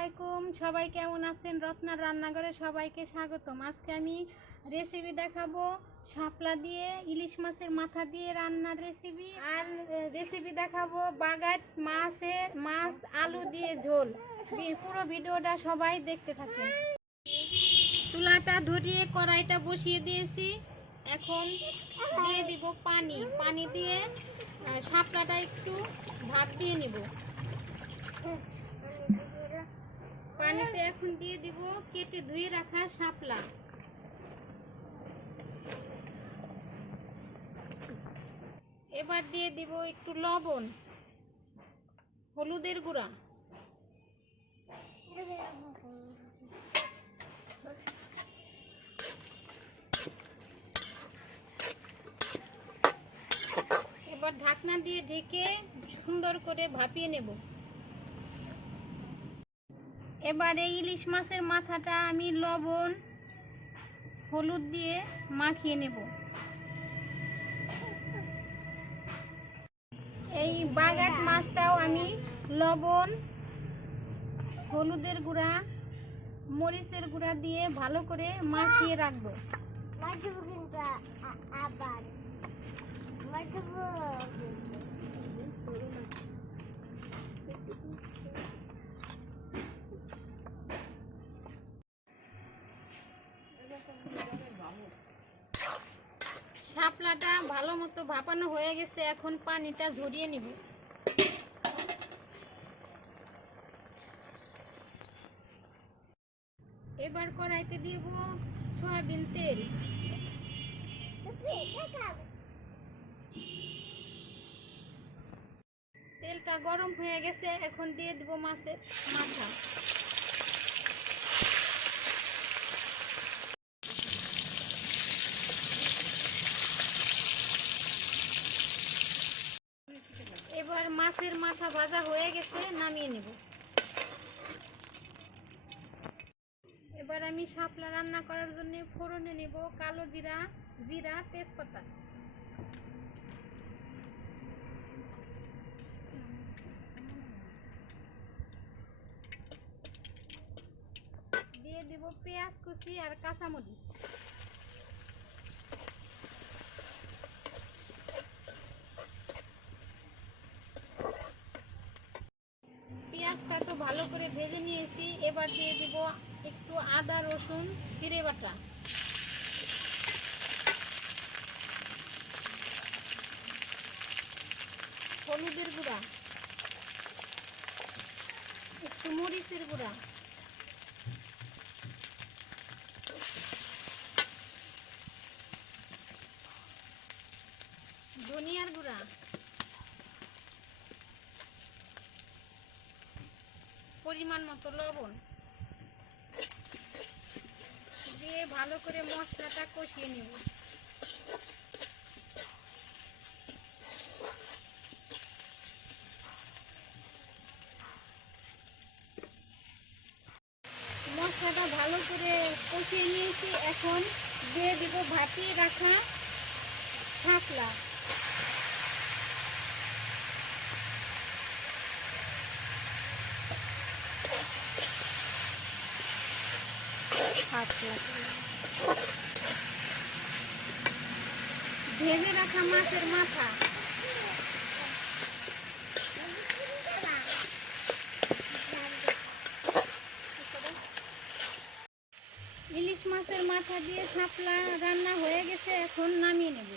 আলাইকুম, সবাই কেমন আছেন? রত্নার রান্নাঘরে সবাইকে স্বাগতম। আজকে আমি রেসিপি দেখাবো শাপলা দিয়ে ইলিশ মাছের মাথা দিয়ে রান্নার রেসিপি। আর রেসিপি দেখাবো বাগাট মাছ আলু দিয়ে ঝোল। পুরো ভিডিওটা সবাই দেখতে থাকেন। চুলাটা ধরিয়ে কড়াইটা বসিয়ে দিয়েছি। এখন দিয়ে দিব পানি দিয়ে শাপলাটা একটু ভাপ দিয়ে নিব। পানিতে এখন দিয়ে দিব কেটে ধুয়ে রাখা শাপলা। এবার দিয়ে দিব একটু লবণ, হলুদের গুঁড়া, এবার ঢাকনা দিয়ে ঢেকে সুন্দর করে ভাপিয়ে নেব। এবার এই ইলিশ মাছের মাথাটা আমি লবণ হলুদ দিয়ে মাখিয়ে নেব। এই বাগাট মাছটাও আমি লবণ হলুদের গুঁড়া মরিচের গুঁড়া দিয়ে ভালো করে মাখিয়ে রাখবো। শাপলাটা ভালো মতো ভাপানো হয়ে গেছে, এখন পানিটা ঝরিয়ে নিব। এবার কড়াইতে দিব সয়াবিন তেল। তেলটা গরম হয়ে গেছে, এখন দিয়ে দিব মাছের মাথা। এবার মাছের মাথা ভাজা হয়ে গেছে, নামিয়ে নেব। এবার আমি শাপলা রান্না করার জন্য ফোড়নে নেব কালো জিরা তেজপাতা। দিয়ে দিব পেঁয়াজ কুচি আর কাঁচামরিচ। পেঁয়াজটা তো ভালো করে ভেজে নিয়েছি। এবার দিয়ে দিব একটু আদা রসুন জিরে বাটা, হলুদের গুঁড়া, একটু মরিচের গুঁড়া, ধনিয়ার গুঁড়া, পরিমাণ মতো লবণ দিয়ে ভালো করে মশলাটা কষিয়ে নেব। মশলাটা ভালো করে কষিয়ে নিয়েছি, এখন দিয়ে দিব ভাপিয়ে রাখা শাপলা। ভেজে রাখা মাছের মাথা, ইলিশ মাছের মাথা দিয়ে শাপলা রান্না হয়ে গেছে, এখন নামিয়ে নেব।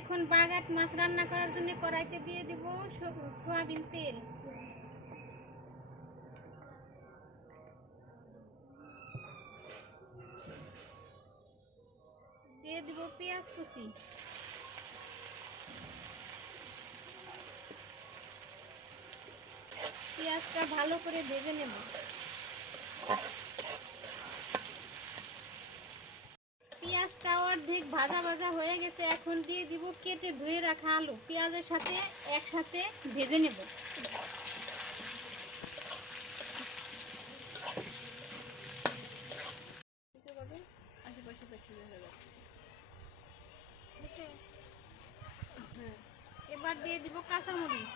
এখন বাগাট মাছ রান্না করার জন্য কড়াইতে দিয়ে দিব সয়াবিন তেল। দিয়ে দিব পেঁয়াজ কুচি, পেঁয়াজটা ভালো করে ভেজে নেব। পেঁয়াজটা অর্ধেক ভাজা হয়ে গেছে, এখন দিয়ে দিব কেটে ধুয়ে রাখা আলু। পেঁয়াজের সাথে একসাথে ভেজে নেব। এবার দিয়ে দিব কাঁচামরিচ।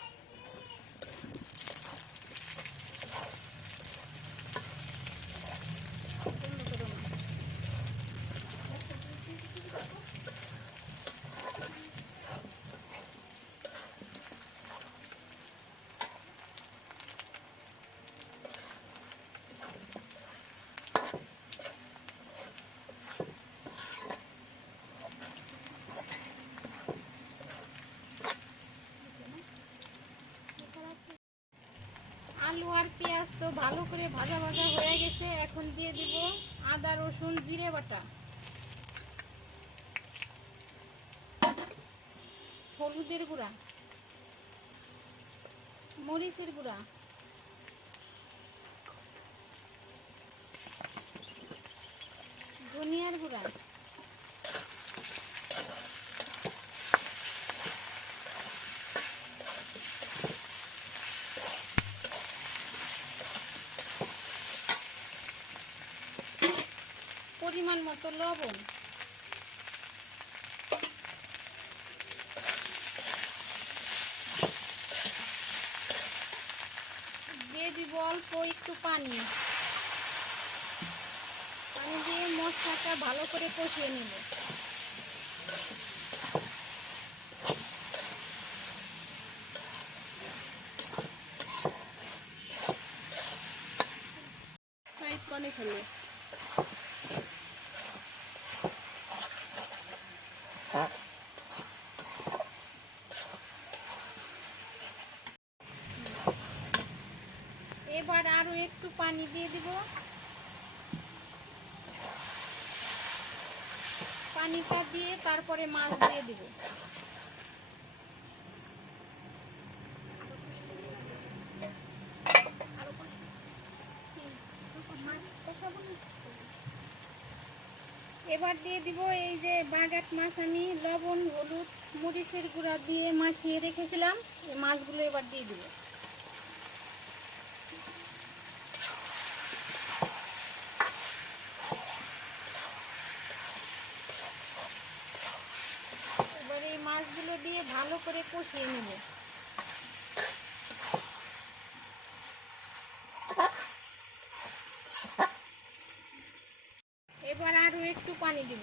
আলু আর পেঁয়াজ তো ভালো করে ভাজা ভাজা হয়ে গেছে, এখন দিয়ে দিব আদা রসুন জিরে বাটা, হলুদের গুঁড়া, মরিচের গুঁড়া, ধনিয়ার গুঁড়া, পরিমাণ মতো লবণ, দিয়ে দিব অল্প একটু পানি। পানি দিয়ে মশলাটা ভালো করে কষিয়ে নেব। এবার আরো একটু পানি দিয়ে দিব। পানিটা দিয়ে তারপরে মাছ দিয়ে দিব। এবার দিয়ে দিব এই যে বাগাট মাছ আমি লবণ হলুদ মরিচের গুঁড়া দিয়ে মাখিয়ে রেখেছিলাম, এই মাছগুলো এবার দিয়ে দিব। এবার এই মাছগুলো দিয়ে ভালো করে কষিয়ে নেব। এবার আরো একটু পানি দিব।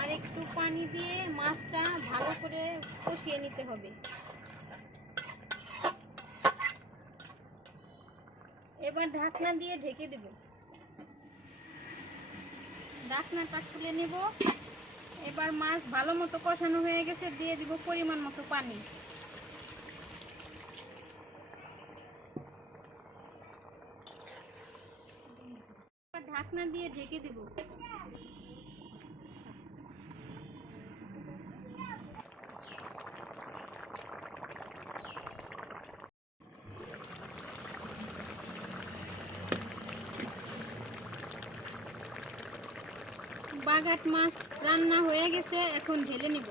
আর একটু পানি দিয়ে মাছটা ভালো করে কষিয়ে নিতে হবে। এবার ঢাকনা দিয়ে ঢেকে দেব। ঢাকনাটা খুলে নেব। এবার মাছ ভালো মতো কষানো হয়ে গেছে, দিয়ে দিব পরিমাণ মতো পানি। ঢাকনা দিয়ে ঢেকে দেব। বাগাট মাছ রান্না হয়ে গেছে, এখন ঢেলে নেব।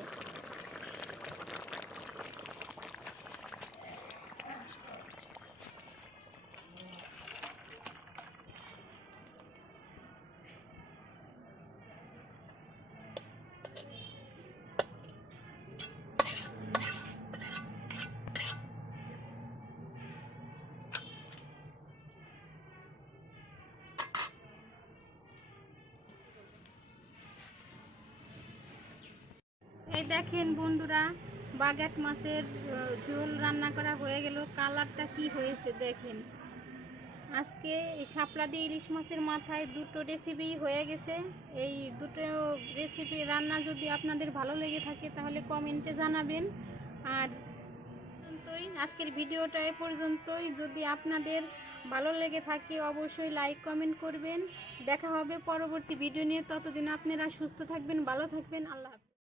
এই দেখেন বন্ধুরা, বাগাট মাছের ঝোল রান্না করা হয়ে গেল। কালারটা কি হয়েছে দেখেন। আজকে এই শাপলা দিয়ে ইলিশ মাছের মাথায় দুটো রেসিপি হয়ে গেছে। এই দুটো রেসিপি রান্না যদি আপনাদের ভালো লেগে থাকে তাহলে কমেন্টে জানাবেন। আর আজকের ভিডিওটা এ পর্যন্তই। যদি আপনাদের ভালো লেগে থাকে অবশ্যই লাইক কমেন্ট করবেন। দেখা হবে পরবর্তী ভিডিও নিয়ে। ততদিন আপনারা সুস্থ থাকবেন, ভালো থাকবেন। আল্লাহ হাফেজ।